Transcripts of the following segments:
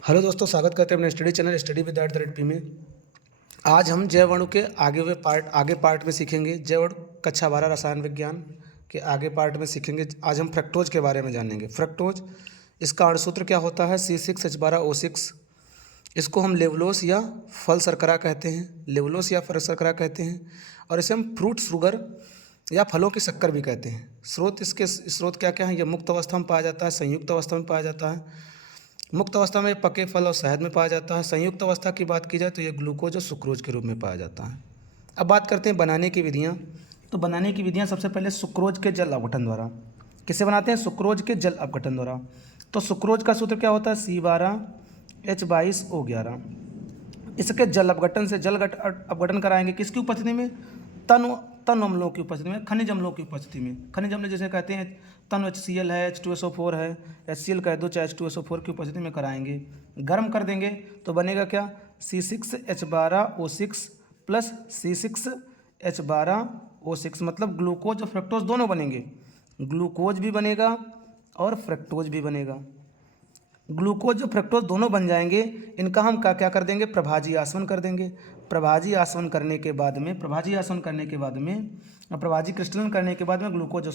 Hello दोस्तों, स्वागत करते हैं अपने study channel study with @P में। आज हम जैव अणु के आगे पार्ट में सीखेंगे। जैव अणु कक्षा 12 रसायन विज्ञान के आगे पार्ट में सीखेंगे। आज हम फ्रक्टोज के बारे में जानेंगे। फ्रक्टोज, इसका अणुसूत्र क्या होता है? C6H12O6। इसको हम लेवलोस या फल शर्करा कहते हैं। लेवलोस या फल शर्करा कहते हैं। और इसे हम फ्रूट शुगर या फलों की शक्कर भी कहते हैं। स्रोत क्या क्या हैं? यह मुक्त अवस्था में पाया जाता है, संयुक्त अवस्था में पाया जाता है। मुक्त अवस्था में पके फल और शहद में पाया जाता है। संयुक्त अवस्था की बात की जाए तो यह ग्लूकोज और सुक्रोज के रूप में पाया जाता है। अब बात करते हैं बनाने की विधियाँ। तो बनाने की विधियाँ सबसे पहले सुक्रोज के जल अपघटन द्वारा। किससे बनाते हैं? सुक्रोज के जल अपघटन द्वारा। तो सुक्रोज का सूत्र क्या होता है? C12H22O11। इसके जल अपघटन से अपघटन कराएंगे किसकी उपस्थिति में? तन अम्लों की उपस्थिति में, खनिज अम्लों की उपस्थिति में। खनिज अम्ल जैसे कहते हैं तन HCl है, H2SO4 है, HCl कह दो चाहे H2SO4 की उपस्थिति में कराएंगे। गर्म कर देंगे तो बनेगा क्या? C6H12O6 प्लस C6H12O6, मतलब ग्लूकोज और फ्रक्टोज दोनों बनेंगे। ग्लूकोज भी बनेगा और फ्रक्टोज भी बनेगा। ग्लूकोज और फ्रक्टोज दोनों बन जाएंगे। इनका हम क्या क्या कर देंगे? प्रभाजी आसवन कर देंगे। प्रभाजी आसवन करने के बाद में प्रभाजी क्रिस्टलन करने के बाद में ग्लूकोज और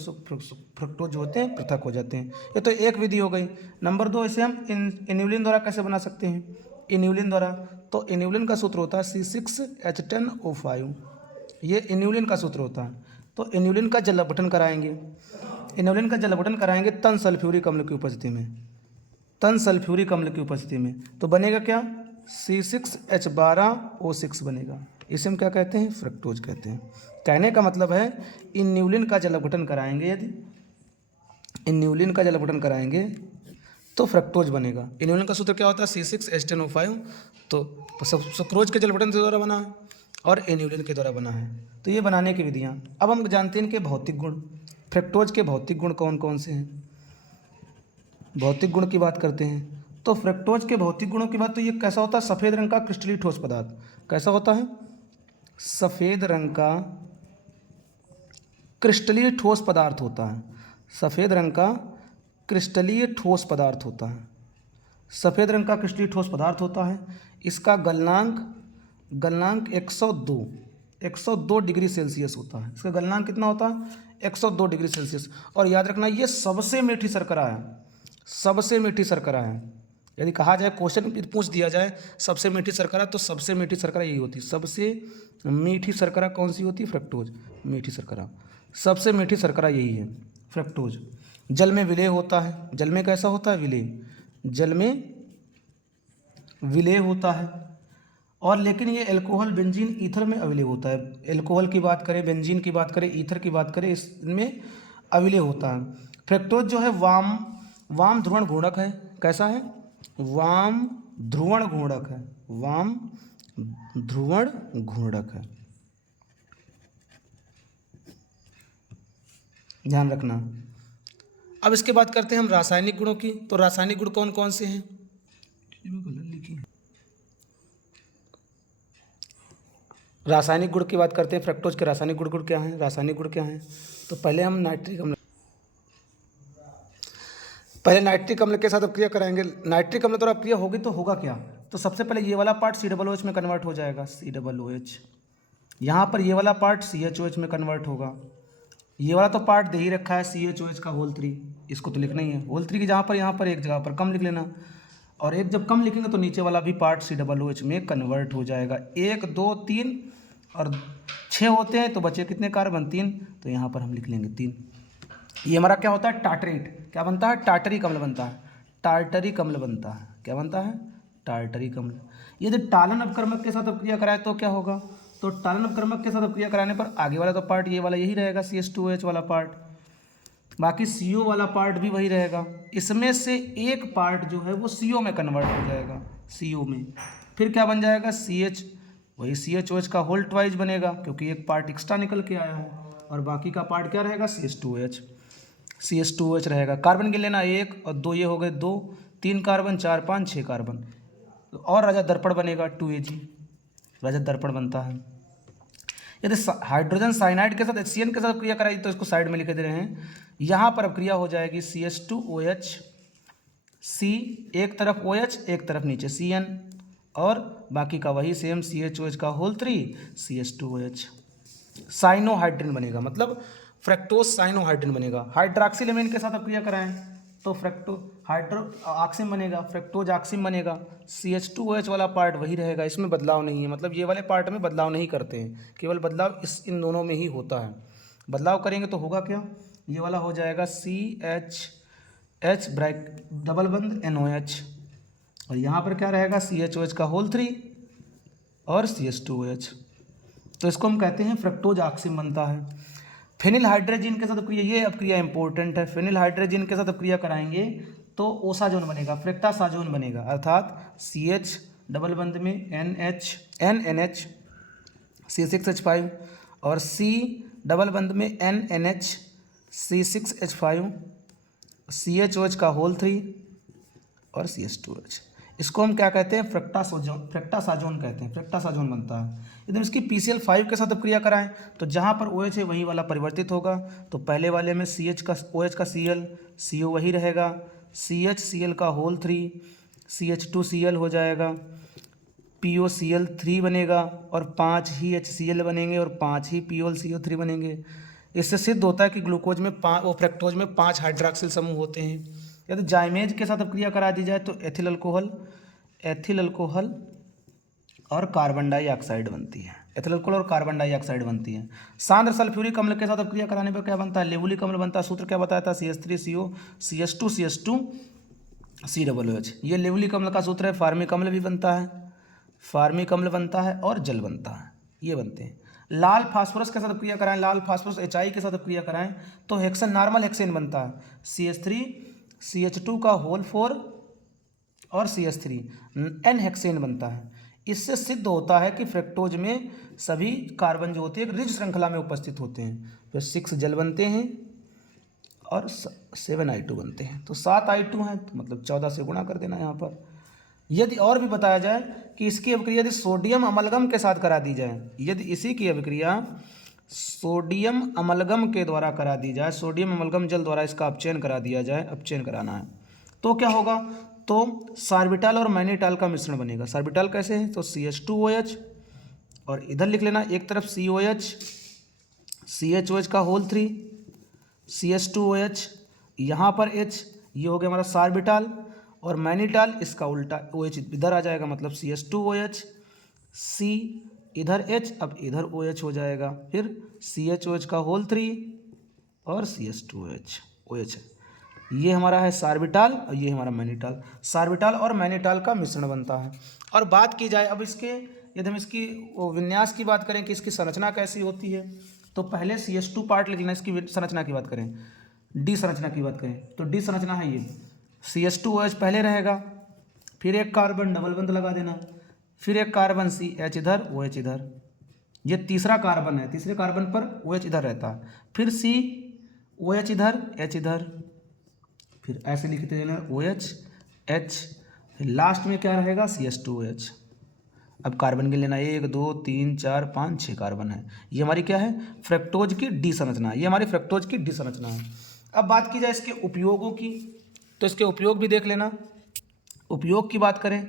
फ्रक्टोज जो होते हैं पृथक हो जाते हैं। ये तो एक विधि हो गई। नंबर 2, इसे हम इन्यूलिन द्वारा कैसे बना सकते हैं? इन्यूलिन द्वारा, तो इन्यूलिन का सूत्र होता है C6H10O5। ये इन्यूलिन का सूत्र होता है। तो इन्यूलिन का जल अपघटन कराएंगे। इन्यूलिन का जल अपघटन कराएंगे तन सल्फ्यूरिक अम्ल की उपस्थिति में। तन सल्फ्यूरिक अम्ल की उपस्थिति में तो बनेगा क्या? C6H12O6 बनेगा। इसे हम क्या कहते हैं? फ्रक्टोज कहते हैं। कहने का मतलब है इन्यूलिन का जल अपघटन कराएंगे, यदि इन्यूलिन का जल अपघटन कराएंगे तो फ्रक्टोज बनेगा। इन्यूलिन का सूत्र क्या होता है? C6H10O5। तो सुक्रोज के जल अपघटन के द्वारा बना है और इन्यूलिन के द्वारा बना है। तो ये बनाने की विधियाँ। अब हम जानते हैं इनके भौतिक गुण। फ्रक्टोज के भौतिक गुण कौन कौन से हैं? भौतिक गुण की बात करते हैं तो फ्रक्टोज के भौतिक गुणों की बात, तो ये कैसा होता है? सफ़ेद रंग का क्रिस्टलीय ठोस पदार्थ। कैसा होता है? सफ़ेद रंग का क्रिस्टलीय ठोस पदार्थ होता है। सफ़ेद रंग का क्रिस्टलीय ठोस पदार्थ होता है। सफ़ेद रंग का क्रिस्टलीय ठोस पदार्थ होता है। इसका गलनांक 102 डिग्री सेल्सियस होता है। इसका गलनांक कितना होता है? 102 डिग्री सेल्सियस। और याद रखना, ये सबसे मीठी शर्करा है। सबसे मीठी शर्करा है। यदि कहा जाए, क्वेश्चन पूछ दिया जाए सबसे मीठी शर्करा, तो सबसे मीठी शर्करा यही होती है। सबसे मीठी शर्करा कौन सी होती है? फ्रक्टोज मीठी शर्करा। सबसे मीठी शर्करा यही है, फ्रक्टोज। जल में विलेय होता है। जल में कैसा होता है? विलेय। जल में विलेय होता है। और लेकिन ये एल्कोहल, बेंजीन, ईथर में अविलेय होता है। एल्कोहल की बात करें, बेंजीन की बात करें, ईथर की बात करें, इसमें अविलेय होता है। फ्रक्टोज जो है वाम ध्रुवण घूर्णक है। कैसा है? वाम ध्रुवण घूर्णक है। वाम ध्रुवण घूर्णक है, ध्यान रखना। अब इसके बात करते हैं हम रासायनिक गुणों की। तो रासायनिक गुण कौन कौन से हैं? रासायनिक गुण की बात करते हैं। फ्रक्टोज के रासायनिक गुण क्या हैं? रासायनिक गुण क्या हैं? तो पहले नाइट्रिक अम्ल के साथ अपक्रिया कराएंगे। नाइट्रिक अम्ल द्वारा अपक्रिया होगी तो होगा क्या? तो सबसे पहले ये वाला पार्ट COOH में कन्वर्ट हो जाएगा, COOH। यहाँ पर ये वाला पार्ट CHOH में कन्वर्ट होगा। ये वाला तो पार्ट दे ही रखा है CHOH का होल 3, इसको तो लिखना ही है। होल 3 की जहाँ पर यहाँ पर एक जगह पर कम लिख लेना, और एक जब कम लिखेंगे तो नीचे वाला भी पार्ट COOH में कन्वर्ट हो जाएगा। 1 2 3 और 6 होते हैं, तो बचे कितने कार्बन? 3। तो यहाँ पर हम लिख लेंगे 3। ये हमारा क्या होता है? टार्टरेट। क्या बनता है? टार्टरिक अम्ल बनता है। टार्टरिक अम्ल बनता है। क्या बनता है? टार्टरिक अम्ल। यदि टालन अपक्रमक के साथ अपक्रिया कराए तो क्या होगा? तो टालन अपक्रमक के साथ अपक्रिया कराने पर आगे वाला तो पार्ट ये वाला यही रहेगा, CH2OH वाला पार्ट। बाकी CO वाला पार्ट भी वही रहेगा। इसमें से एक पार्ट जो है वो CO में कन्वर्ट हो जाएगा, CO में। फिर क्या बन जाएगा? CH, वही CHOH का होल ट्वाइस बनेगा, क्योंकि एक पार्ट एक्स्ट्रा निकल के आया है। और बाकी का पार्ट क्या रहेगा? CH2OH रहेगा। कार्बन गिन लेना, 1 और 2, ये हो गए 2, 3 कार्बन, 4 5 6 कार्बन। और राजा दर्पण बनेगा 2Ag। राजा दर्पण बनता है। यदि हाइड्रोजन साइनाइड के साथ HCN के साथ क्रिया कराई तो इसको साइड में लिखे दे रहे हैं। यहाँ पर अब क्रिया हो जाएगी C एक तरफ OH एक तरफ नीचे CN और बाकी का वही सेम CHOH का होल 3 CH2OH। साइनोहाइड्रिन बनेगा, मतलब फ्रक्टोज साइनोहाइड्रिन बनेगा। हाइड्रॉक्सिल एमीन के साथ अब क्रिया कराएं तो फ्रक्टो हाइड्रो ऑक्सिम बनेगा, फ्रक्टोज ऑक्सिम बनेगा। CH2OH वाला पार्ट वही रहेगा, इसमें बदलाव नहीं है, मतलब ये वाले पार्ट में बदलाव नहीं करते हैं, केवल बदलाव इन दोनों में ही होता है। बदलाव करेंगे तो होगा क्या, ये वाला हो जाएगा CH ब्रैक डबल बंद NOH और यहाँ पर क्या रहेगा CHOH का होल 3 और CH2OH। तो इसको हम कहते हैं फ्रक्टोज ऑक्सिम बनता है। फेनिल हाइड्रोजन के साथ क्रिया, ये अब क्रिया इंपॉर्टेंट है। फेनिल हाइड्रोजन के साथ क्रिया कराएंगे तो ओसाजोन बनेगा, फ्रेक्टासाजोन बनेगा, अर्थात CH डबल बंद में NH C6H5 और C डबल बंद में NNH C6H5 CHOH का होल 3 और CH2OH। इसको हम क्या कहते हैं, फ्रेक्टासाजोन कहते हैं, फ्रेक्टासाजोन बनता है। यदि इसकी PCl5 के साथ अब क्रिया कराएं तो जहाँ पर OH है वही वाला परिवर्तित होगा। तो पहले वाले में CH का OH का Cl, CO वही रहेगा, CHCl का होल 3 CH2Cl हो जाएगा, POCl3 बनेगा और 5 ही HCl बनेंगे और 5 ही POCl3 बनेंगे। इससे सिद्ध होता है कि ग्लूकोज में फ्रक्टोज में 5 हाइड्रॉक्सिल समूह होते हैं। यदि जाइमेज के साथ अब क्रिया करा दी जाए तो एथिल अल्कोहल और कार्बन डाइऑक्साइड बनती है, एथिल अल्कोहल और कार्बन डाइऑक्साइड बनती है। सांद्र सल्फ्यूरिक अम्ल के साथ अब क्रिया कराने पर क्या बनता है, लेवुलिक अम्ल बनता है। सूत्र क्या बताया था, CH3CO CH2 COOH। ये लेवुलिक अम्ल का सूत्र है। फार्मिक अम्ल भी बनता है, फार्मिक अम्ल बनता है और जल बनता है, ये बनते हैं। लाल फास्फोरस के साथ क्रिया कराएं, लाल फास्फोरस HI के साथ क्रिया कराएं तो हेक्सेन, नॉर्मल हेक्सेन बनता है, CH3 CH2 का होल 4 और CH3 N हेक्सेन बनता है। इससे सिद्ध होता है कि फ्रक्टोज में सभी कार्बन जो होते हैं एक रिज श्रृंखला में उपस्थित होते हैं। फिर 6 जल बनते हैं और 7 I2 बनते हैं। तो 7 I2 हैं, तो मतलब 14 से गुणा कर देना यहाँ पर। यदि और भी बताया जाए कि इसकी अभिक्रिया यदि सोडियम अमलगम के साथ करा दी जाए, यदि इसी की अभिक्रिया सोडियम अमलगम के द्वारा करा दी जाए, सोडियम अमलगम जल द्वारा इसका अपचयन करा दिया जाए, अपचयन कराना है, तो क्या होगा, तो सार्बिटाल और मैनिटाल का मिश्रण बनेगा। सार्बिटाल कैसे है, तो CH2OH और इधर लिख लेना, एक तरफ COH CHOH का होल 3 CH2OH, यहाँ पर H, ये हो गया हमारा सार्बिटाल, और मैनिटाल इसका उल्टा OH इधर आ जाएगा, मतलब CH2OH, C इधर H, अब इधर OH हो जाएगा, फिर CHOH का होल 3 और CH2OH। ये हमारा है सार्बिटाल और ये हमारा मैनिटाल। सार्बिटाल और मैनिटाल का मिश्रण बनता है। और बात की जाए अब इसके, यदि हम इसकी विन्यास की बात करें कि इसकी संरचना कैसी होती है, तो पहले CH2 पार्ट लिख लेना। इसकी संरचना की बात करें, डी संरचना की बात करें तो डी संरचना है ये, CH2OH पहले रहेगा, फिर एक कार्बन डबल बंद लगा देना, फिर एक कार्बन CH इधर OH इधर, ये तीसरा कार्बन है, तीसरे कार्बन पर OH इधर रहता है, फिर COH इधर H इधर, फिर ऐसे लिखते रहना OH H, फिर लास्ट में क्या रहेगा CH2OH। अब कार्बन गिन लेना, 1 2 3 4 5 6 कार्बन है। ये हमारी क्या है, फ्रक्टोज की डी संरचना, ये हमारी फ्रक्टोज की डी संरचना है। अब बात की जाए इसके उपयोगों की, तो इसके उपयोग भी देख लेना। उपयोग की बात करें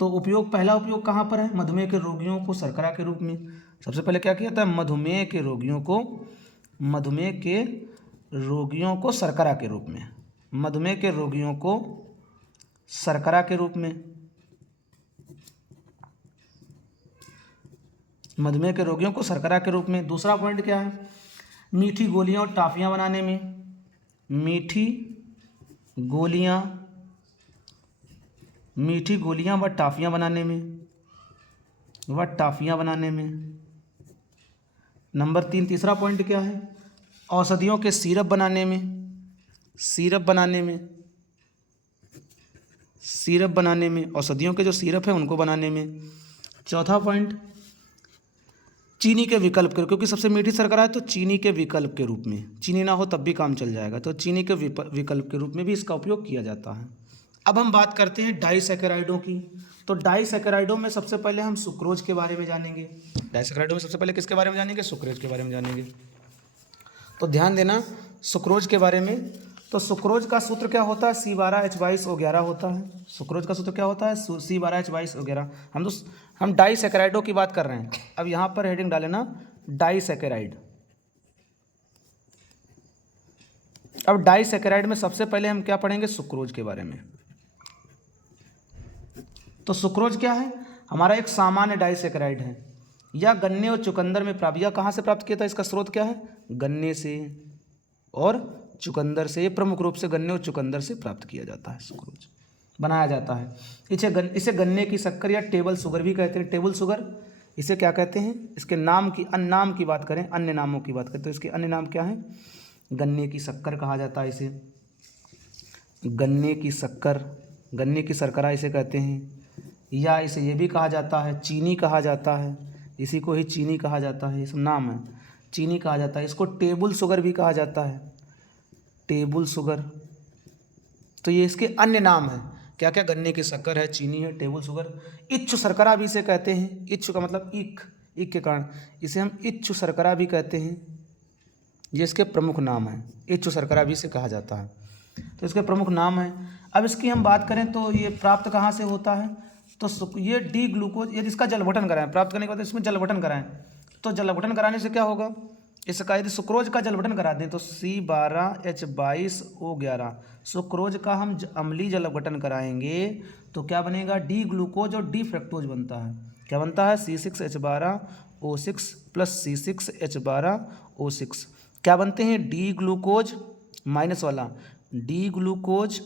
तो उपयोग, पहला उपयोग कहाँ पर है, मधुमेह के रोगियों को शर्करा के रूप में। सबसे पहले क्या किया था, मधुमेह के रोगियों को शर्करा के रूप में, मधुमेह के रोगियों को शर्करा के रूप में, मधुमेह के रोगियों को शर्करा के रूप में। दूसरा पॉइंट क्या है, मीठी गोलियां और टाफियां बनाने में, मीठी गोलियां व टाफियां बनाने में, नंबर 3 तीसरा पॉइंट क्या है, औषधियों के सिरप बनाने में, औषधियों के जो सिरप है उनको बनाने में। चौथा पॉइंट, चीनी के विकल्प के, क्योंकि सबसे मीठी शर्करा है तो चीनी के विकल्प के रूप में, चीनी ना हो तब भी काम चल जाएगा, तो चीनी के विकल्प के रूप में भी इसका उपयोग किया जाता है। अब हम बात करते हैं डाइसैकेराइडों की। तो डाइसैकेराइडों में सबसे पहले हम सुक्रोज के बारे में जानेंगे। डाइसैकेराइडों में सबसे पहले किसके बारे में जानेंगे, सुक्रोज के बारे में जानेंगे। तो ध्यान देना सुक्रोज के बारे में, तो सुक्रोज का सूत्र क्या होता है? C12H22O11 होता है। सुक्रोज का सूत्र क्या होता है? C12H22O11। हम डाइसैकेराइडों की बात कर रहे हैं। अब यहाँ पर हेडिंग डाले ना, डाइसैकेराइड। अब डाइसैकेराइड में सबसे पहले हम क्या पढ़ेंगे? सुक्रोज के बारे में। तो सुक्रोज क्या है? हमारा एक सामान्य डाइसैकेराइड है। या गन्ने और चुकंदर में प्राप्त, या कहाँ से प्राप्त किया था? इसका स्रोत क्या है? गन्ने से और चुकंदर से। ये प्रमुख रूप से गन्ने और चुकंदर से प्राप्त किया जाता है, सुक्रोज बनाया जाता है। इसे गन्ने की शक्कर या टेबल शुगर भी कहते हैं। टेबल शुगर इसे क्या कहते हैं? इसके नाम की, अन्य नाम की बात करें, अन्य नामों की बात करें तो इसके अन्य नाम क्या है? गन्ने की शक्कर कहा जाता है इसे, गन्ने की शक्कर, गन्ने की शर्करा इसे कहते हैं। या इसे ये भी कहा जाता है, चीनी कहा जाता है, इसी को ही चीनी कहा जाता है, ये सब नाम है, चीनी कहा जाता है। इसको टेबल शुगर भी कहा जाता है, टेबल शुगर। तो ये इसके अन्य नाम है। क्या क्या? गन्ने की शक्कर है, चीनी है, टेबल शुगर। इच्छु शर्करा भी इसे कहते हैं। इच्छु का मतलब ईख, ईख के कारण इसे हम इच्छु शर्करा भी कहते हैं। ये इसके प्रमुख नाम है, इच्छु शर्करा भी इसे कहा जाता है। तो इसके प्रमुख नाम है। अब इसकी हम बात करें तो ये प्राप्त कहाँ से होता है? तो ये डी ग्लूकोज, यदि इसका जलवटन कराएं, प्राप्त करने के बाद इसमें जलवटन कराएं, तो जलवटन कराने से क्या होगा? इसका यदि सुक्रोज का जलवटन करा दें तो C12H22O11, सुक्रोज का हम अम्लीय जलवटन कराएंगे तो क्या बनेगा? डी ग्लूकोज और डी फ्रक्टोज बनता है। क्या बनता है? C6H12O6 प्लस C6H12O6 क्या बनते हैं? डी ग्लूकोज माइनस वाला डी ग्लूकोज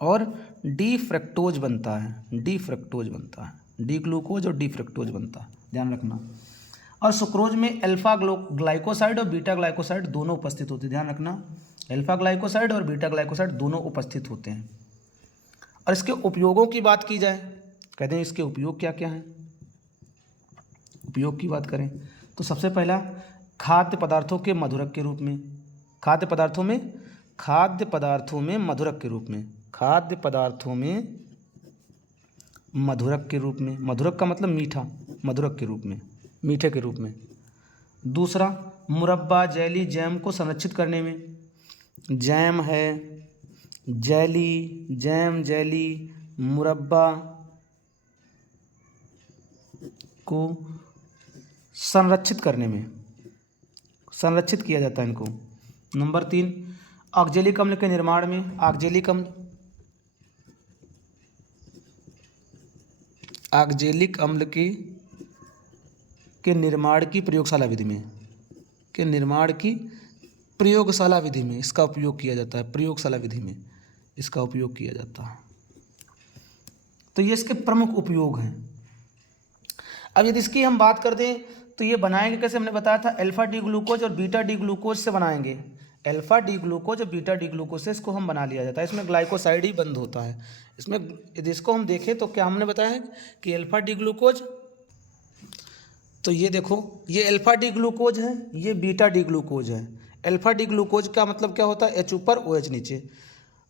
और डी फ्रक्टोज बनता है, डी फ्रक्टोज बनता है, डी ग्लूकोज और डी फ्रक्टोज बनता है, ध्यान रखना। और सुक्रोज में अल्फा ग्लाइकोसाइड और बीटा ग्लाइकोसाइड दोनों उपस्थित होते हैं, ध्यान रखना। अल्फा ग्लाइकोसाइड और बीटा ग्लाइकोसाइड दोनों उपस्थित होते हैं। और इसके उपयोगों की बात की जाए, कहते हैं इसके उपयोग क्या क्या हैं। उपयोग की बात करें तो सबसे पहला, खाद्य पदार्थों के मधुरक के रूप में, खाद्य पदार्थों में मधुरक के रूप में, खाद्य पदार्थों में मधुरक के रूप में, मधुरक का मतलब मीठा, मधुरक के रूप में, मीठे के रूप में। दूसरा, मुरब्बा, जेली, जैम को संरक्षित करने में, जैम है, जेली, जैम, जेली, मुरब्बा को संरक्षित करने में, संरक्षित किया जाता है इनको। नंबर 3, ऑक्जेलिक अम्ल के निर्माण में, ऑक्जेलिक अम्ल के निर्माण की प्रयोगशाला विधि में, इसका उपयोग किया जाता है, प्रयोगशाला विधि में इसका उपयोग किया जाता है। तो ये इसके प्रमुख उपयोग हैं। अब यदि इसकी हम बात कर दें तो ये बनाएंगे कैसे? हमने बताया था अल्फा डी ग्लूकोज और बीटा डी ग्लूकोज से बनाएंगे, अल्फा डी ग्लूकोज और बीटा डी ग्लूकोज से इसको हम बना लिया जाता है। इसमें ग्लाइकोसाइड ही बंद होता है। इसमें यदि इसको हम देखें तो क्या हमने बताया है कि अल्फा डी ग्लूकोज, तो ये देखो, ये अल्फा डी ग्लूकोज है, ये बीटा डी ग्लूकोज है। अल्फा डी ग्लूकोज का मतलब क्या होता है? H ऊपर OH नीचे।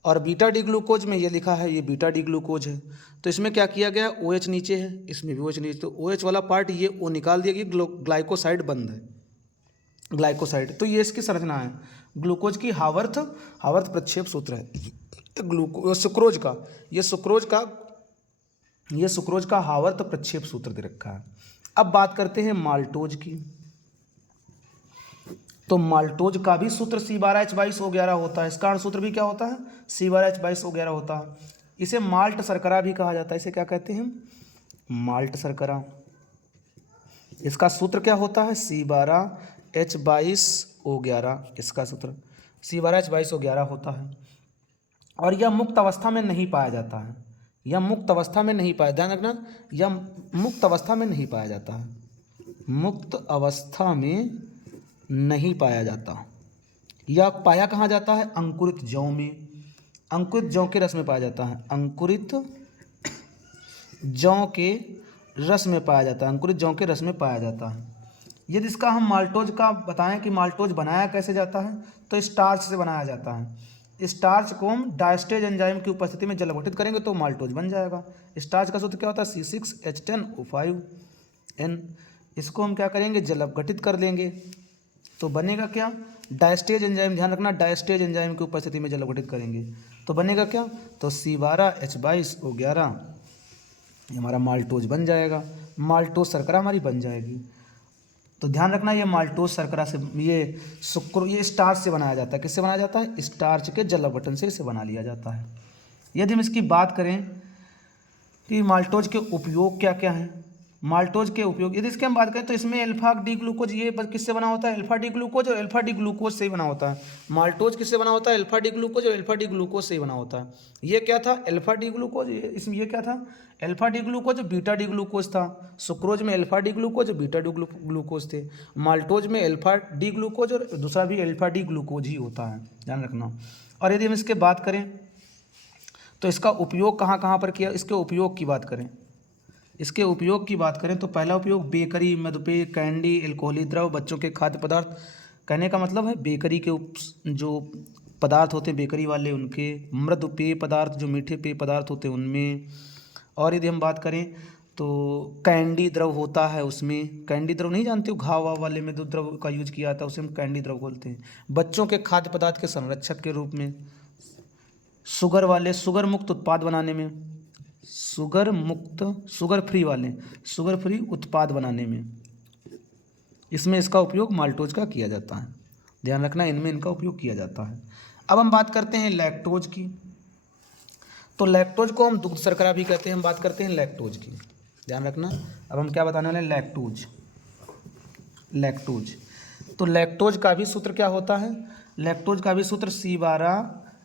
और बीटा डी ग्लूकोज में ये लिखा है, ये बीटा डी ग्लूकोज है। तो इसमें क्या किया गया? OH नीचे है, इसमें भी OH नीचे, तो OH वाला पार्ट ये O निकाल दिया गया, ग्लाइकोसाइड बंद है, ग्लाइकोसाइड। तो ये इसकी संरचना है। ग्लूकोज की हावर्थ प्रक्षेप सूत्र है। सुक्रोज का हावर्थ प्रक्षेप सूत्र दे रखा है। अब बात करते हैं माल्टोज की। तो माल्टोज का भी सूत्र C12H22O11 होता है। इसका सूत्र भी क्या होता है? C12H22O11 होता है। इसे माल्ट शर्करा भी कहा जाता है। इसे क्या कहते हैं? माल्ट शर्करा। इसका सूत्र क्या होता है? C12H22O11, इसका सूत्र C12H22O11 होता है। और यह मुक्त अवस्था में नहीं पाया जाता है, यह मुक्त अवस्था में नहीं पाया, ध्यान रखना, यह मुक्त अवस्था में नहीं पाया जाता है, मुक्त अवस्था में नहीं पाया जाता। यह पाया कहाँ जाता है? अंकुरित जौ में, अंकुरित जौ के रस में पाया जाता है, अंकुरित जौ के रस में पाया जाता है, अंकुरित जौ के रस में पाया जाता है। यदि इसका हम माल्टोज का बताएं कि माल्टोज बनाया कैसे जाता है, तो स्टार्च से बनाया जाता है। स्टार्च को हम डायस्टेज एंजाइम की उपस्थिति में जलवटित करेंगे तो माल्टोज बन जाएगा। स्टार्च का सूत्र क्या होता है? C6H10O5N। इसको हम क्या करेंगे? जलवटित कर लेंगे तो बनेगा क्या? डायस्टेज एंजाइम, ध्यान रखना डायस्टेज एंजाइम की उपस्थिति में जल अपघटित करेंगे तो बनेगा क्या, तो C12H22O11 ये हमारा माल्टोज बन जाएगा। माल्टोज शर्करा हमारी बन जाएगी। तो ध्यान रखना ये माल्टोज शर्करा से, ये स्टार्च से बनाया जाता है। किससे बनाया जाता है, स्टार्च के जल अपघटन से इसे बना लिया जाता है। यदि हम इसकी बात करें कि माल्टोज के उपयोग क्या क्या हैं, माल्टोज के उपयोग यदि इसके हम बात करें तो इसमें अल्फा डी ग्लूकोज, ये किससे बना होता है, अल्फा डी ग्लूकोज और अल्फा डी ग्लूकोज से ही बना होता है। माल्टोज किससे बना होता है, अल्फा डी ग्लूकोज और अल्फा डी ग्लूकोज से ही बना होता है। ये क्या था, अल्फा डी ग्लूकोज, इसमें ये क्या था, alpha D glucose beta D glucose था। सुक्रोज में अल्फा डी ग्लूकोज और बीटा डी ग्लूकोज थे। माल्टोज में अल्फा डी ग्लूकोज और दूसरा भी अल्फा डी ग्लूकोज ही होता है, ध्यान रखना। और यदि हम इसके बात करें तो इसका उपयोग कहाँ कहाँ पर किया, इसके उपयोग की बात करें, इसके उपयोग की बात करें तो पहला उपयोग बेकरी, मधुपेय, कैंडी, अल्कोहली द्रव, बच्चों के खाद्य पदार्थ, कहने का मतलब है बेकरी के जो पदार्थ होते हैं बेकरी वाले उनके, मृदु पेय पदार्थ जो मीठे पेय पदार्थ होते हैं उनमें। और यदि हम बात करें तो कैंडी द्रव होता है उसमें, कैंडी द्रव नहीं जानते हो, घाव वाव वाले में जो द्रव का यूज किया जाता है उसे हम कैंडी द्रव बोलते हैं। बच्चों के खाद्य पदार्थ के संरक्षक के रूप में, शुगर वाले शुगर मुक्त उत्पाद बनाने में, शुगर फ्री उत्पाद बनाने में, इसमें इसका उपयोग माल्टोज का किया जाता है। ध्यान रखना इनमें इनका उपयोग किया जाता है। अब हम बात करते हैं लैक्टोज की। तो लैक्टोज को हम दुग्ध शर्करा भी कहते हैं। हम बात करते हैं लैक्टोज की, ध्यान रखना। अब हम क्या बताने वाले हैं, लैक्टोज। तो लैक्टोज का भी सूत्र क्या होता है, लैक्टोज का भी सूत्र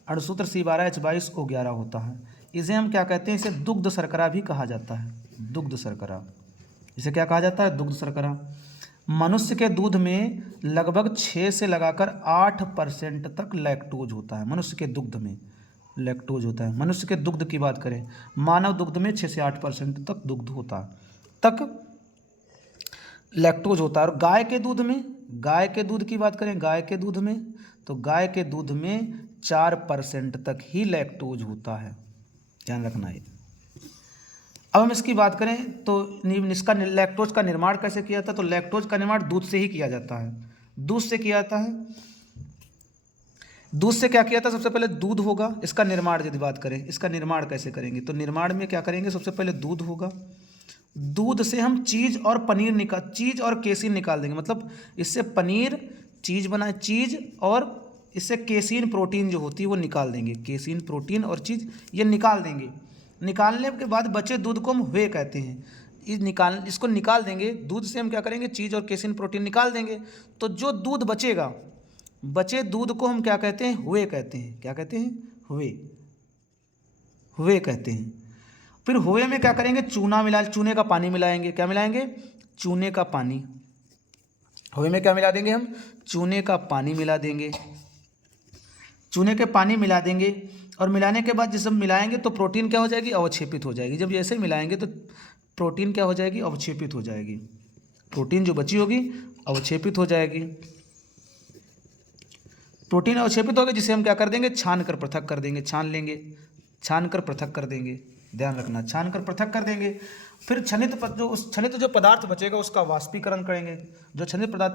अणुसूत्र C12H22O11 होता है। इसे हम क्या कहते हैं, इसे दुग्ध शर्करा भी कहा जाता है, दुग्ध शर्करा। इसे क्या कहा जाता है, दुग्ध शर्करा। मनुष्य के दूध में लगभग 6 से लगाकर 8% तक लैक्टोज होता है। मनुष्य के दुग्ध में लैक्टोज होता है। मनुष्य के दुग्ध की बात करें, मानव दुग्ध में 6 से 8% तक दुग्ध होता है, तक लैक्टोज होता है। और गाय के दूध की बात करें, गाय के दूध में, तो गाय के दूध में 4% तक ही लैक्टोज होता है, ध्यान रखना है। अब हम इसकी बात करें तो इसका लैक्टोज का निर्माण कैसे किया जाता है, तो लैक्टोज का निर्माण दूध से ही किया जाता है। दूध से किया जाता है। दूध से क्या किया जाता है, सबसे पहले दूध होगा। इसका निर्माण यदि बात करें, इसका निर्माण कैसे करेंगे, तो निर्माण में क्या करेंगे, सबसे पहले दूध होगा। दूध से हम चीज़ और केसीन निकाल देंगे। मतलब इससे पनीर, चीज़ और इससे केसीन प्रोटीन जो होती है वो निकाल देंगे। केसीन प्रोटीन और चीज़ ये निकाल देंगे। निकालने के बाद बचे दूध को हम वे कहते हैं। इसको निकाल देंगे। दूध से हम क्या करेंगे, चीज़ और केसीन प्रोटीन निकाल देंगे। तो जो दूध बचेगा, बचे दूध को हम क्या कहते हैं, हुए कहते हैं। क्या कहते हैं, हुए कहते हैं। फिर हुए में क्या करेंगे, चूने का पानी मिलाएंगे। क्या मिलाएंगे, चूने का पानी। हुए में क्या मिला देंगे हम, चूने का पानी मिला देंगे। चूने के पानी मिला देंगे और मिलाने के बाद जब मिलाएंगे तो प्रोटीन क्या हो जाएगी, अवक्षेपित हो जाएगी। जब ऐसे मिलाएंगे तो प्रोटीन क्या हो जाएगी, अवक्षेपित हो जाएगी। प्रोटीन जो बची होगी अवक्षेपित हो जाएगी। प्रोटीन अवक्षेपित होगी जिसे हम क्या कर देंगे, छान कर पृथक कर देंगे। छान कर पृथक कर देंगे, ध्यान रखना, छान कर पृथक कर देंगे। फिर छनित जो पदार्थ बचेगा उसका वाष्पीकरण करेंगे। जो छनित पदार्थ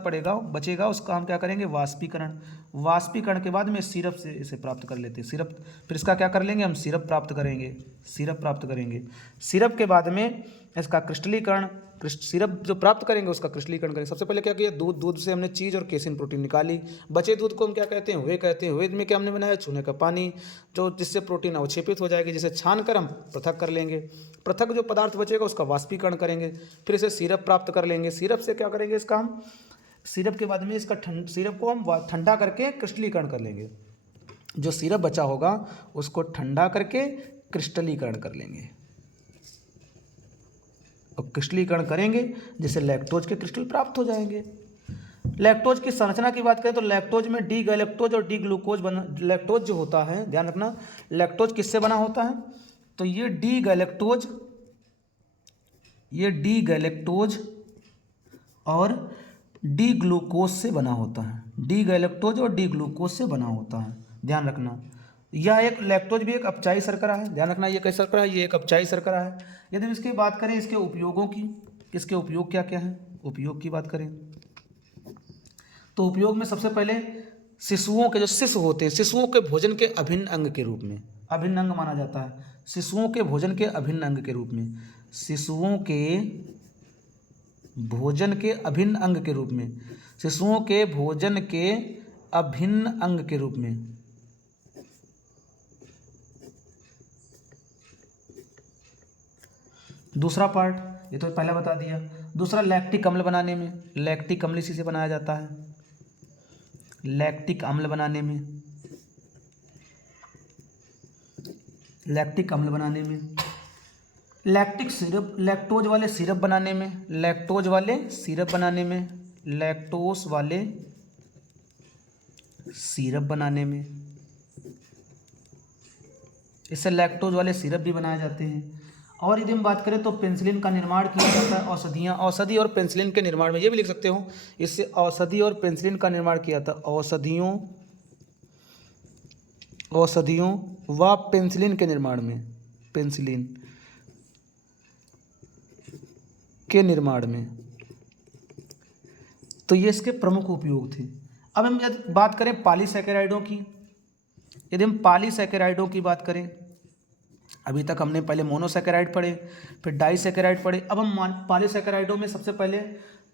बचेगा उसका हम क्या करेंगे, वाष्पीकरण के बाद में सिरप से इसे प्राप्त कर लेते हैं। सिरप, फिर इसका क्या कर लेंगे हम, सिरप प्राप्त करेंगे। सिरप के बाद में इसका क्रिस्टलीकरण, सिरप जो प्राप्त करेंगे उसका क्रिस्टलीकरण करेंगे। सबसे पहले क्या किया, दूध से हमने चीज़ और केसिन प्रोटीन निकाली। बचे दूध को हम क्या कहते हैं, हुए कहते हैं। हुए में क्या हमने बनाया, चूने का पानी, जो जिससे प्रोटीन अवक्षेपित हो जाएगी, जिसे छान कर हम पृथक कर लेंगे। पृथक जो पदार्थ बचेगा उसका वाष्पीकरण करेंगे। फिर इसे सिरप प्राप्त कर लेंगे। सिरप से क्या करेंगे, इसका हम सिरप के बाद में इसका सिरप को हम ठंडा करके क्रिस्टलीकरण कर लेंगे। जो सिरप बचा होगा उसको ठंडा करके क्रिस्टलीकरण कर लेंगे और क्रिस्टलीकरण करेंगे जिससे लैक्टोज के क्रिस्टल प्राप्त हो जाएंगे। लैक्टोज की संरचना की बात करें तो लैक्टोज में डी गैलेक्टोज और डी ग्लूकोज बना। लैक्टोज जो होता है, ध्यान रखना, लैक्टोज किससे बना होता है, तो ये डी गैलेक्टोज और डी ग्लूकोज से बना होता है। डी गैलेक्टोज और डी ग्लूकोज से बना होता है, ध्यान रखना। यह एक लैक्टोज भी एक अपचायी शर्करा है, ध्यान रखना। ये कैसा शर्करा है, ये एक अपचायी शर्करा है। यदि हम इसकी बात करें इसके उपयोगों की, इसके उपयोग क्या क्या हैं, उपयोग की बात करें तो उपयोग में सबसे पहले शिशुओं के जो शिशु होते हैं, शिशुओं के भोजन के अभिन्न अंग के रूप में, अभिन्न अंग माना जाता है शिशुओं के भोजन के अभिन्न अंग के रूप में, शिशुओं के भोजन के अभिन्न अंग के रूप में, शिशुओं के भोजन के अभिन्न अंग के रूप में। दूसरा पार्ट, ये तो पहले बता दिया। दूसरा लैक्टिक अम्ल बनाने में, लैक्टिक अम्ल इसी से बनाया जाता है, लैक्टिक अम्ल बनाने में, लैक्टिक अम्ल बनाने में, लैक्टिक सिरप, लैक्टोज वाले सिरप बनाने में, लैक्टोज वाले सिरप बनाने में, लैक्टोस वाले सिरप बनाने में, इससे लैक्टोज वाले सिरप भी बनाए जाते हैं। और यदि हम बात करें तो पेंसिलिन का निर्माण किया जाता है, औषधियाँ, औषधि और पेंसिलिन के निर्माण में, ये भी लिख सकते हो, इससे औषधि और पेंसिलिन का निर्माण किया था, औषधियों व पेंसिलिन के निर्माण में, पेंसिलिन के निर्माण में। तो ये इसके प्रमुख उपयोग थे। अब हम यदि बात करें पॉलीसैकेराइडों की, यदि हम पॉलीसैकेराइडों की बात करें, अभी तक हमने पहले मोनोसैकेराइड पढ़े, फिर डाइसैकेराइड पढ़े, अब हम पॉलीसैकेराइडों में सबसे पहले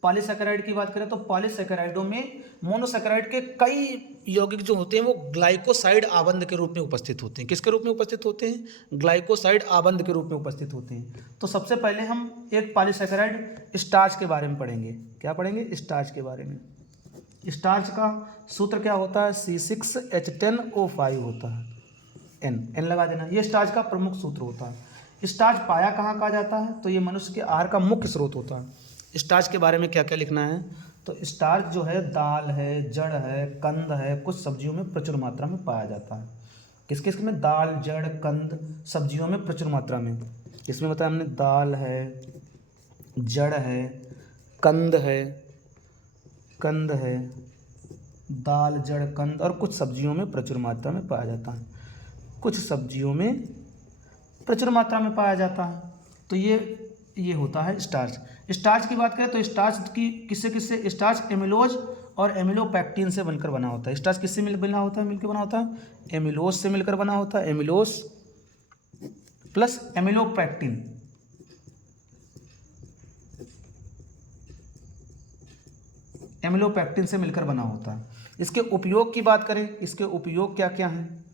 पॉलीसैकेराइड की बात करें तो पॉलीसैकेराइडों में मोनोसैकेराइड के कई यौगिक जो होते हैं वो ग्लाइकोसाइड आबंध के रूप में उपस्थित होते हैं। किसके रूप में उपस्थित होते हैं? ग्लाइकोसाइड आबंध के रूप में उपस्थित होते हैं। तो सबसे पहले हम एक पॉलीसैकेराइड स्टार्च के बारे में पढ़ेंगे। क्या पढ़ेंगे? स्टार्च के बारे में। स्टार्च का सूत्र क्या होता है? C6H10O5 होता है, एन लगा देना। ये स्टार्च का प्रमुख सूत्र होता है। स्टार्च पाया कहाँ जाता है? तो ये मनुष्य के आहार का मुख्य स्रोत होता है। स्टार्च के बारे में क्या क्या लिखना है? तो स्टार्च जो है दाल है, जड़ है, कंद है, कुछ सब्जियों में प्रचुर मात्रा में पाया जाता है। किस किस में? दाल, जड़, कंद, सब्जियों में प्रचुर मात्रा में। इसमें बताया हमने दाल है, जड़ है, कंद है, दाल, जड़, कंद और कुछ सब्जियों में प्रचुर मात्रा में पाया जाता है। कुछ सब्जियों में प्रचुर मात्रा में पाया जाता है। तो ये होता है स्टार्च। स्टार्च की बात करें तो स्टार्च की किससे? स्टार्च एमिलोज और एमिलोपैक्टिन से बनकर बना होता है। स्टार्च किससे बना होता है? मिलकर बना होता है एमिलोज से मिलकर बना होता है। एमिलोज प्लस एमिलोपैक्टिन। एमिलोपैक्टिन से मिलकर बना होता है। इसके उपयोग की बात करें, इसके उपयोग क्या क्या हैं?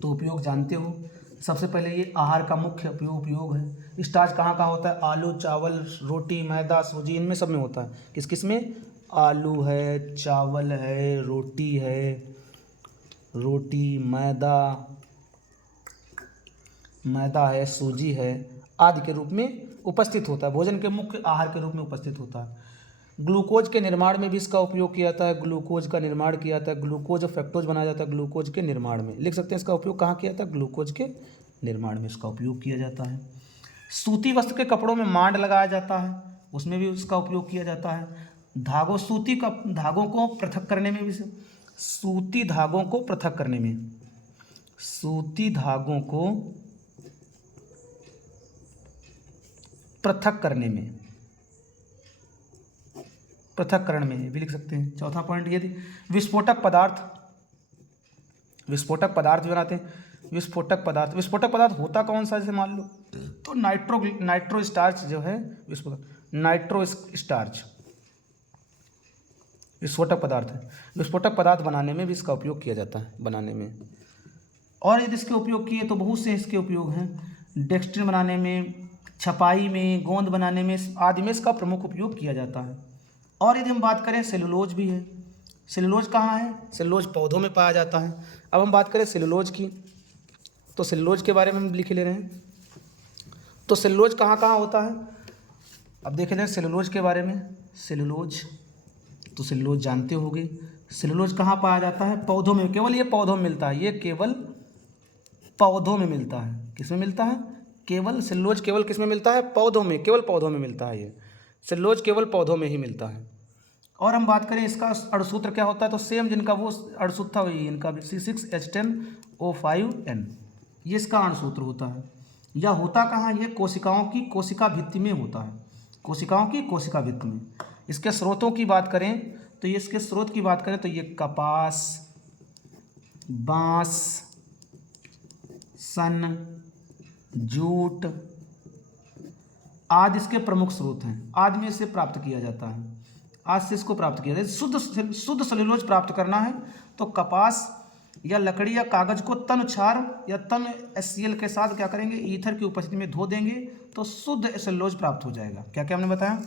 तो उपयोग जानते हो। सबसे पहले ये आहार का मुख्य उपयोग है। स्टार्च कहाँ होता है? आलू, चावल, रोटी, मैदा, सूजी, इनमें सब में होता है। किस किस में? आलू है, चावल है, रोटी, मैदा है, सूजी है आदि के रूप में उपस्थित होता है। भोजन के मुख्य आहार के रूप में उपस्थित होता है। ग्लूकोज के निर्माण में भी इसका उपयोग किया जाता है। ग्लूकोज का निर्माण किया जाता है। ग्लूकोज और फ्रक्टोज बनाया जाता है ग्लूकोज के निर्माण में। लिख सकते हैं इसका उपयोग कहाँ किया जाता है? ग्लूकोज के निर्माण में इसका उपयोग किया जाता है। सूती वस्त्र के कपड़ों में मांड लगाया जाता है, उसमें भी उसका उपयोग किया जाता है। सूती धागों को पृथक करने में भी, सूती धागों को पृथक करने पृथक्करण में भी लिख सकते हैं। चौथा पॉइंट ये थी। विस्फोटक पदार्थ भी बनाते हैं। विस्फोटक पदार्थ होता कौन सा? जैसे मान लो तो नाइट्रो स्टार्च जो है विस्फोटक पदार्थ है। विस्फोटक पदार्थ बनाने में भी इसका उपयोग किया जाता है, बनाने में। और यदि इसके उपयोग किए तो बहुत से इसके उपयोग हैं। डेक्स्ट्रिन बनाने में, छपाई में, गोंद बनाने में आदि में इसका प्रमुख उपयोग किया जाता है। और यदि हम बात करें सेलुलोज भी है। सेलुलोज कहाँ है? सेलुलोज पौधों में पाया जाता है। अब हम बात करें सेलुलोज की, तो सेलुलोज के बारे में हम लिख ले रहे हैं। तो सेलुलोज कहाँ होता है? अब देख लें सेलुलोज के बारे में। सेलुलोज जानते होगे। सेलुलोज कहाँ पाया जाता है? पौधों में। केवल ये पौधों में मिलता है। ये केवल पौधों में मिलता है। किस में मिलता है? केवल सेलुलोज केवल किस में मिलता है? पौधों में। केवल पौधों में मिलता है। ये सेलुलोज केवल पौधों में ही मिलता है। और हम बात करें इसका अणुसूत्र क्या होता है, तो सेम जिनका वो अणुसूत्र था वही इनका भी C6H10O5N, ये इसका अणुसूत्र होता है। यह होता कहाँ? ये कोशिकाओं की कोशिका भित्ति में होता है। कोशिकाओं की कोशिका भित्ति में। इसके स्रोतों की बात करें तो तो ये इसके स्रोत की बात करें तो ये कपास, बांस, सन, जूट आदि इसके प्रमुख स्रोत हैं। आदि में इसे प्राप्त किया जाता है, आज से इसको प्राप्त किया जाता है। शुद्ध सेलुलोज प्राप्त करना है तो कपास या लकड़ी या कागज को तन क्षार या तन HCl के साथ क्या करेंगे, ईथर की उपस्थिति में धो देंगे तो शुद्ध सेलुलोज प्राप्त हो जाएगा। क्या क्या हमने बताया,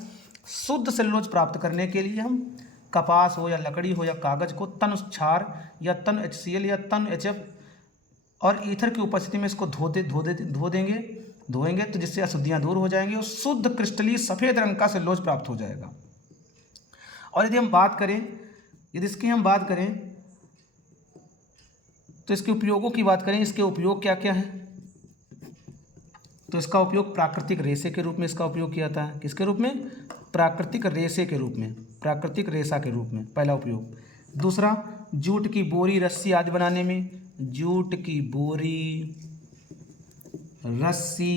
शुद्ध सेलुलोज प्राप्त करने के लिए हम कपास हो या लकड़ी हो या कागज को तन क्षार या तन HCl या तन HF और ईथर की उपस्थिति में इसको धोएंगे तो जिससे अशुद्धियाँ दूर हो जाएंगी और शुद्ध क्रिस्टलीय सफ़ेद रंग का सेलुलोज प्राप्त हो जाएगा। और यदि इसकी हम बात करें तो इसके उपयोगों की बात करें, इसके उपयोग क्या क्या हैं, तो इसका उपयोग प्राकृतिक रेशे के रूप में इसका उपयोग किया जाता है। किसके रूप में, प्राकृतिक रेशे के रूप में, प्राकृतिक रेशा के रूप में पहला उपयोग। दूसरा, जूट की बोरी, रस्सी आदि बनाने में, जूट की बोरी, रस्सी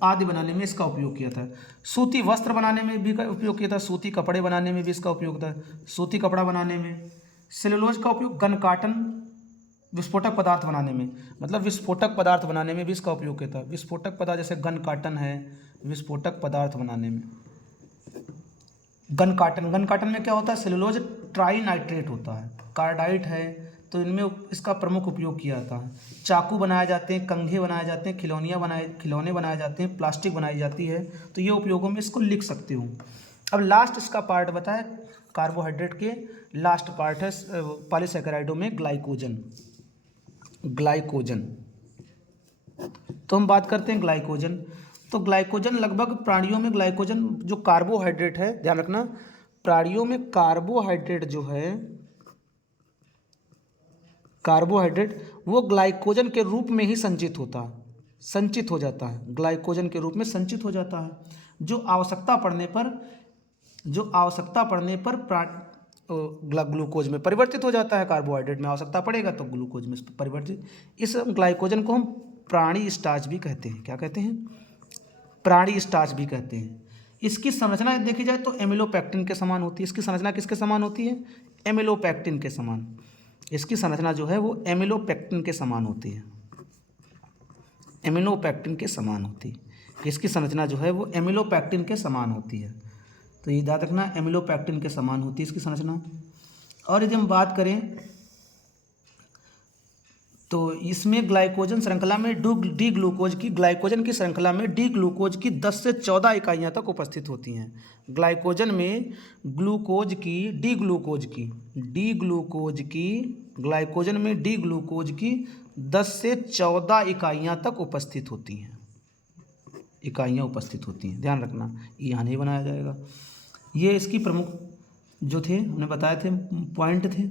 आदि बनाने में इसका उपयोग किया था। सूती वस्त्र बनाने में भी उपयोग किया था, सूती कपड़े बनाने में भी इसका उपयोग था। सूती कपड़ा बनाने में सेलुलोज का उपयोग गन काटन विस्फोटक पदार्थ बनाने में, मतलब विस्फोटक पदार्थ बनाने में भी इसका उपयोग किया था। विस्फोटक पदार्थ जैसे गन काटन है, विस्फोटक पदार्थ बनाने में गन काटन में क्या होता है, सेलुलोज ट्राइनाइट्रेट होता है, कार्डाइट है, तो इनमें इसका प्रमुख उपयोग किया जाता है। चाकू बनाए जाते हैं, कंघे बनाए जाते हैं, खिलौने बनाए जाते हैं, प्लास्टिक बनाई जाती है, तो ये उपयोगों में इसको लिख सकते हो। अब लास्ट इसका पार्ट बताए, कार्बोहाइड्रेट के लास्ट पार्ट है पॉलीसैकेराइडों में ग्लाइकोजन। तो हम बात करते हैं ग्लाइकोजन। तो ग्लाइकोजन लगभग प्राणियों में ग्लाइकोजन जो कार्बोहाइड्रेट है, ध्यान रखना, प्राणियों में कार्बोहाइड्रेट जो है, कार्बोहाइड्रेट वो ग्लाइकोजन के रूप में ही संचित हो जाता है, ग्लाइकोजन के रूप में संचित हो जाता है, जो आवश्यकता पड़ने पर ग्लूकोज में परिवर्तित हो जाता है। कार्बोहाइड्रेट में आवश्यकता पड़ेगा तो ग्लूकोज में परिवर्तित। इस ग्लाइकोजन को हम प्राणी स्टार्च भी कहते हैं। क्या कहते हैं, प्राणी स्टार्च भी कहते हैं। इसकी संरचना देखी जाए तो एमिलोपेक्टिन के समान होती है। इसकी संरचना किसके समान होती है, एमिलोपेक्टिन के समान। इसकी संरचना जो है वो एमिलोपेक्टिन के समान होती है, एमिलोपेक्टिन के समान होती है। इसकी संरचना जो है वो एमिलोपेक्टिन के समान होती है, तो ये याद रखना, एमिलोपेक्टिन के समान होती है इसकी संरचना। और यदि हम बात करें तो इसमें ग्लाइकोजन श्रृंखला में ग्लाइकोजन की श्रृंखला में डी ग्लूकोज की 10 से 14 इकाइयाँ तक उपस्थित होती हैं। ग्लाइकोजन में ग्लाइकोजन में डी ग्लूकोज की 10 से 14 इकाइयाँ तक उपस्थित होती हैं, ध्यान रखना, ये यहाँ नहीं बनाया जाएगा। ये इसकी प्रमुख जो थे हमने बताए थे पॉइंट थे।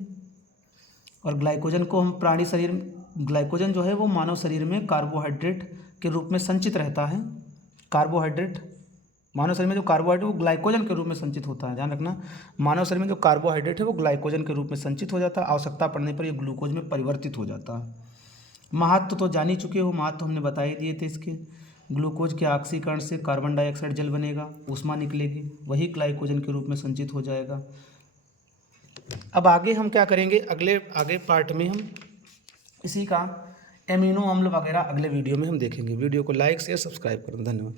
और ग्लाइकोजन को हम ग्लाइकोजन जो है वो मानव शरीर में कार्बोहाइड्रेट के रूप में संचित रहता है। मानव शरीर में जो कार्बोहाइड्रेट वो ग्लाइकोजन के रूप में संचित होता है, ध्यान रखना, मानव शरीर में जो कार्बोहाइड्रेट है वो ग्लाइकोजन के रूप में संचित हो जाता है, आवश्यकता पड़ने पर ये ग्लूकोज में परिवर्तित हो जाता है। महत्व तो जान ही चुके हो, महत्व हमने बता ही दिए थे इसके। ग्लूकोज के ऑक्सीकरण से कार्बन डाइऑक्साइड जल बनेगा, ऊष्मा निकलेगी, वही ग्लाइकोजन के रूप में संचित हो जाएगा। अब आगे हम क्या करेंगे, आगे पार्ट में हम इसी का एमिनो अम्ल वगैरह अगले वीडियो में हम देखेंगे। वीडियो को लाइक शेयर सब्सक्राइब करें। धन्यवाद।